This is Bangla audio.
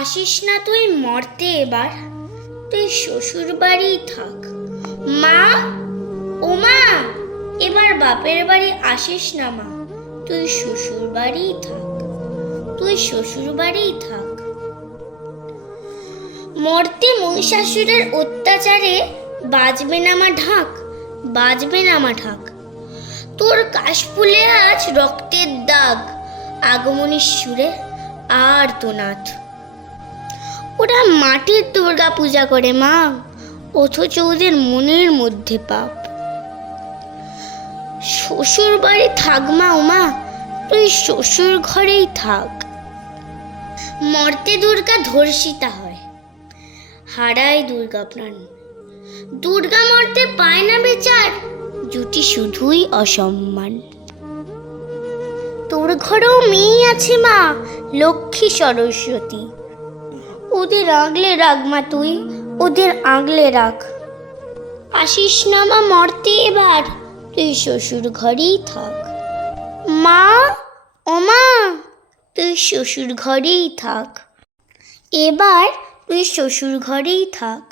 আসিস না তুই মরতে এবার, তুই শ্বশুর বাড়িই থাক। মা, ও মা, এবার বাপের বাড়ি আসিস না মা, তুই শ্বশুর বাড়িই থাক, তুই শ্বশুর বাড়িই থাক। মর্তে মহিষাসুরের অত্যাচারে বাজবে না মা ঢাক, বাজবে না মা ঢাক। তোর কাশফুলে আজ রক্তের দাগ, আগমনীর সুরে আর তো নাথ। ওরা মাটির দুর্গা পূজা করে মা, অথচ ওদের মনের মধ্যে পাপ। শ্বশুর বাড়ি থাক মা, ওমা তুই শ্বশুর ঘরেই থাক। মর্তে দুর্গা ধর্ষিতা হয়, হারায় দুর্গা প্রাণ। দুর্গা মর্তে পায় না বিচার, জুটি শুধুই অসম্মান। তোর ঘরেও মেয়ে আছে মা, লক্ষ্মী সরস্বতী, ওদের আগলে রাখ মা, তুই ওদের আগলে রাখ। আসিস না মা মর্তে এবার, তুই শ্বশুর ঘরেই থাক। মা, ও মা, তুই শ্বশুর ঘরেই থাক, এবার তুই শ্বশুর ঘরেই থাক।